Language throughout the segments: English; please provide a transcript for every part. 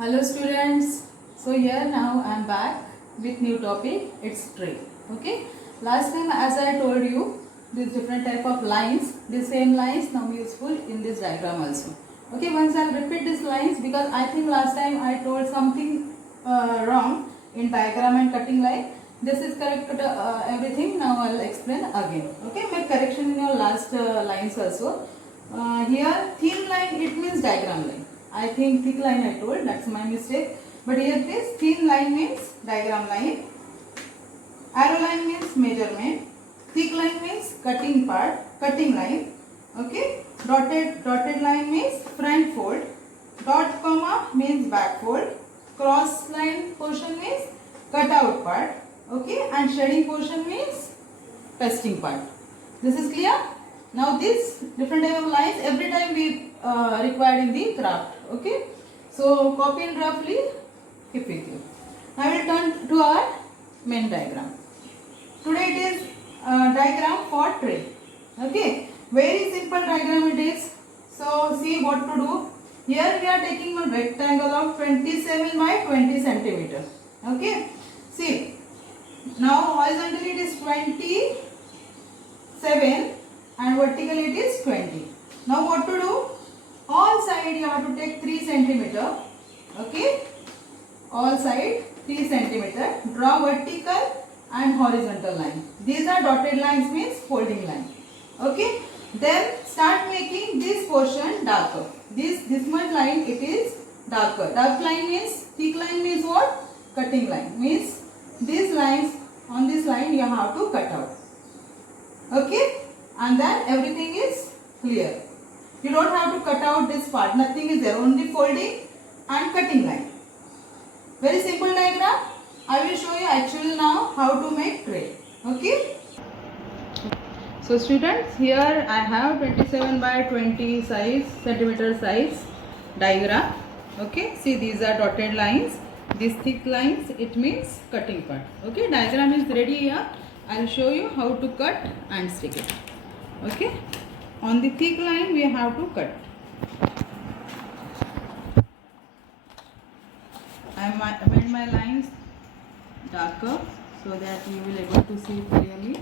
Hello students. So here now I am back with new topic. It's tray. Okay. Last time as I told you these different type of lines. The same lines now useful in this diagram also. Okay. Once I'll repeat these lines because I think last time I told something wrong in diagram and cutting line. This is correct everything. Now I'll explain again. Okay. Make correction in your last lines also. Here thin line it means diagram line. I think thick line I told, that's my mistake. But here this thin line means diagram line. Arrow line means measurement. Thick line means cutting part, cutting line. Okay. Dotted line means front fold. Dot comma means back fold. Cross line portion means cutout part. Okay. And shading portion means pasting part. This is clear? Now this different type of lines every time we required in the craft. Okay. So copy and roughly keep with you. Now we will turn to our main diagram. Today it is diagram for tray. Okay. Very simple diagram it is. So see what to do. Here we are taking a rectangle of 27 by 20 centimeter. Okay. See. Now horizontally it is 27 and vertically it is 20. Now what to do? All side you have to take 3 centimeter. Okay. All side 3 centimeter. Draw vertical and horizontal line. These are dotted lines means folding line. Okay. Then start making this portion darker. This much line it is darker. Dark line means, thick line means what? Cutting line. Means these lines, on this line you have to cut out. Okay. And then everything is clear. You don't have to cut out this part. Nothing is there. Only folding and cutting line. Very simple diagram. I will show you actually now how to make tray. Okay. So students, here I have 27 by 20 centimeter size diagram. Okay. See, these are dotted lines. These thick lines, it means cutting part. Okay. Diagram is ready here. I will show you how to cut and stick it. Okay. On the thick line we have to cut. I made my lines darker so that you will able to see clearly.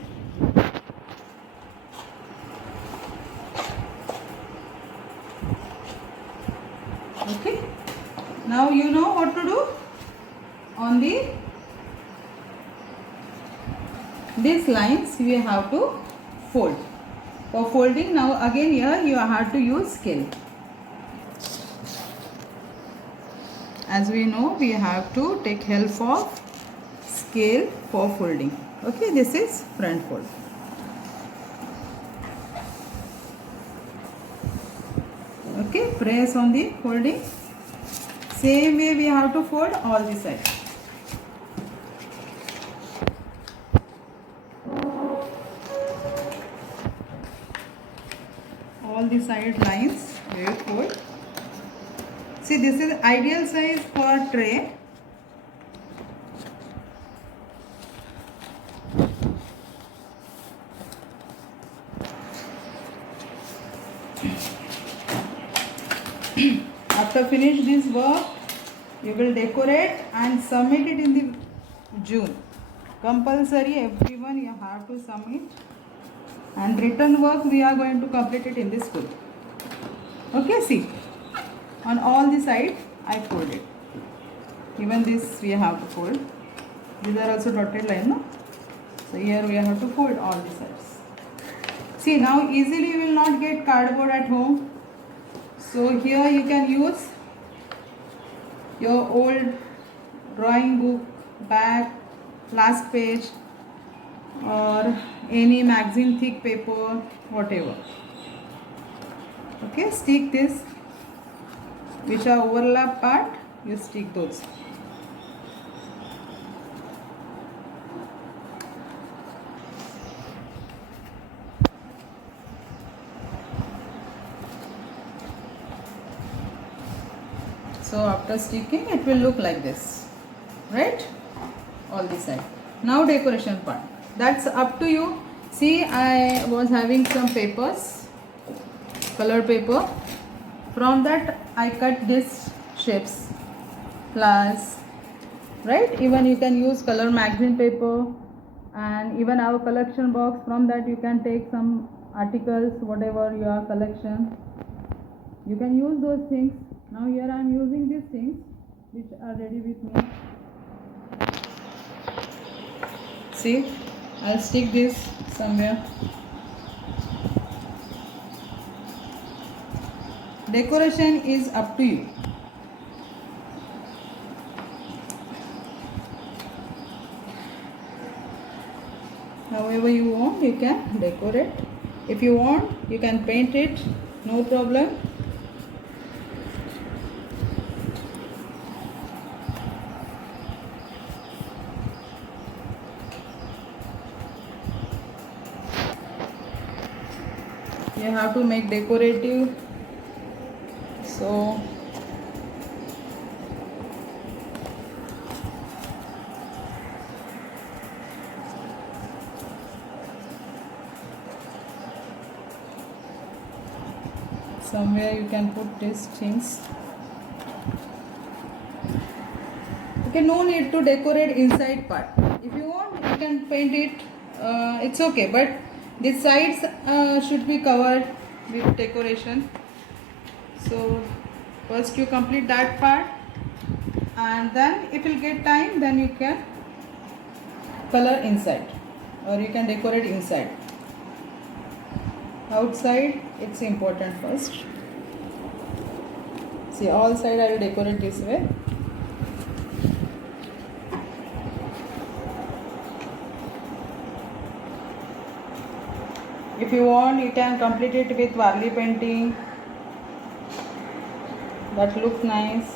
Okay. Now you know what to do. On these lines we have to fold. For folding, now again here you have to use scale. As we know, we have to take help of scale for folding. Okay, this is front fold. Okay, press on the folding. Same way we have to fold all the sides. All the side lines we will fold. See, this is ideal size for tray. After finish this work, you will decorate and submit it in the June. Compulsory, everyone you have to submit. And written work we are going to complete it in this school. Okay, see. On all the sides I fold it. Even this we have to fold. These are also dotted line, no? So here we have to fold all the sides. See, now easily you will not get cardboard at home. So here you can use your old drawing book, bag, last page, or any magazine thick paper, whatever. Okay, stick this, which are overlap part, you stick those. So after sticking, it will look like this, right? All the side. Now decoration part. That's up to you. See, I was having some papers, color paper. From that I cut these shapes. class, right? Even you can use color magazine paper, and even our collection box. From that you can take some articles, whatever your collection, you can use those things. Now here I am using these things which are ready with me. See, I'll stick this somewhere. Decoration is up to you. However you want, you can decorate. If you want, you can paint it, no problem. You have to make decorative. So somewhere you can put these things. Okay, no need to decorate inside part. If you want, you can paint it. It's okay, but the sides should be covered with decoration. So first you complete that part, and then if you get time, then you can color inside, or you can decorate inside. Outside it's important first. See, all side I will decorate this way. If you want, you can complete it with varley painting. That looks nice.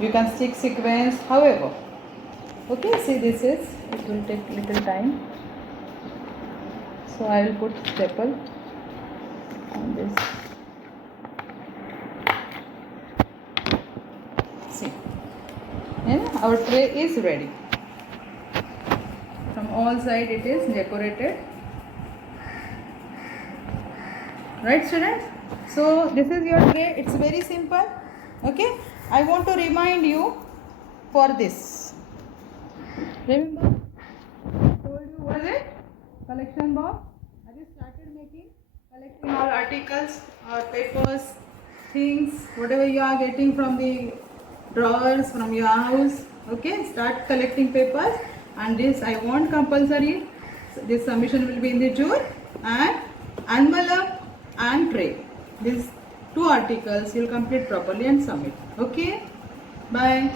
You can stick sequence, however. Okay, see, this is, it will take little time. So I will put staple on this. See, and our tray is ready. From all sides it is decorated. Right, students? So this is your tray. It's very simple. Okay, I want to remind you for this. Remember, I told you, what is it? Collection box. Have you started collecting all articles or papers, things, whatever you are getting from the drawers, from your house? Okay, start collecting papers. And this I want compulsory. So this submission will be in the June, and envelope and tray. These two articles you'll complete properly and submit. Okay, bye.